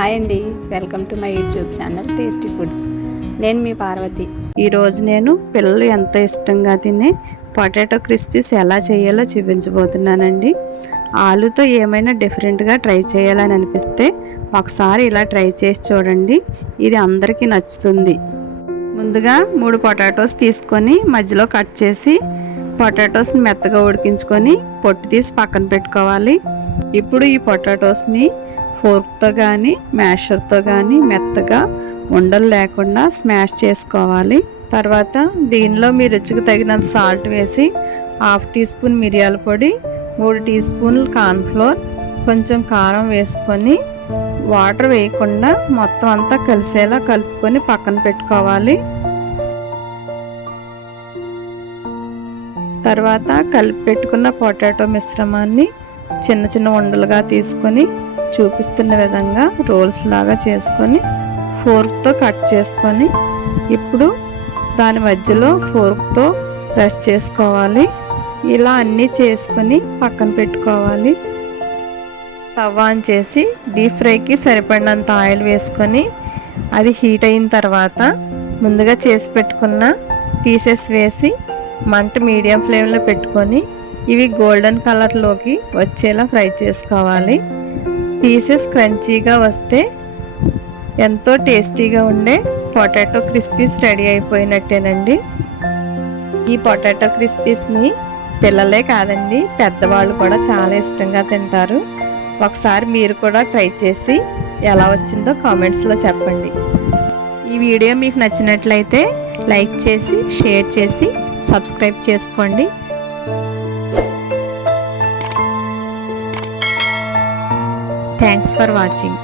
Hi అండి, welcome to my YouTube channel tasty foods. నేను మీ పార్వతి. ఈరోజు నేను పిల్లలు ఎంతో ఇష్టంగా తినే పొటాటో క్రిస్పీస్ ఎలా చేయాలో చూపించబోతున్నానండి. ఆలుతో ఏమైనా డిఫరెంట్గా ట్రై చేయాలని అనిపిస్తే ఒకసారి ఇలా ట్రై చేసి చూడండి, ఇది అందరికీ నచ్చుతుంది. ముందుగా 3 పొటాటోస్ తీసుకొని మధ్యలో కట్ చేసి పొటాటోస్ని మెత్తగా ఉడికించుకొని పొట్టు తీసి పక్కన పెట్టుకోవాలి. ఇప్పుడు ఈ పొటాటోస్ని ఫోర్క్తో కానీ మ్యాషర్తో కానీ మెత్తగా ఉండలు లేకుండా స్మాష్ చేసుకోవాలి. తర్వాత దీనిలో మీ రుచికి తగినంత సాల్ట్ వేసి 1/2 టీ స్పూన్ మిరియాల పొడి, 3 టీ స్పూన్లు కార్న్ఫ్లోర్, కొంచెం కారం వేసుకొని వాటర్ వేయకుండా మొత్తం అంతా కలిసేలా కలుపుకొని పక్కన పెట్టుకోవాలి. తర్వాత కలిపి పెట్టుకున్న పొటాటో మిశ్రమాన్ని చిన్న చిన్న ఉండలుగా తీసుకొని చూపిస్తున్న విధంగా రోల్స్ లాగా చేసుకొని ఫోర్క్తో కట్ చేసుకొని ఇప్పుడు దాని మధ్యలో ఫోర్క్తో ప్రెస్ చేసుకోవాలి. ఇలా అన్నీ చేసుకొని పక్కన పెట్టుకోవాలి. స్టవ్ ఆన్ చేసి డీప్ ఫ్రైకి సరిపడినంత ఆయిల్ వేసుకొని అది హీట్ అయిన తర్వాత ముందుగా చేసి పెట్టుకున్న పీసెస్ వేసి మంట మీడియం ఫ్లేమ్లో పెట్టుకొని ఇవి గోల్డెన్ కలర్లోకి వచ్చేలా ఫ్రై చేసుకోవాలి. పీసెస్ క్రంచీగా వస్తే ఎంతో టేస్టీగా ఉండే పొటాటో క్రిస్పీస్ రెడీ అయిపోయినట్టేనండి. ఈ పొటాటో క్రిస్పీస్ని పిల్లలే కాదండి, పెద్దవాళ్ళు కూడా చాలా ఇష్టంగా తింటారు. ఒకసారి మీరు కూడా ట్రై చేసి ఎలా వచ్చిందో కామెంట్స్లో చెప్పండి. ఈ వీడియో మీకు నచ్చినట్లయితే లైక్ చేసి షేర్ చేసి సబ్స్క్రైబ్ చేసుకోండి. Thanks for watching.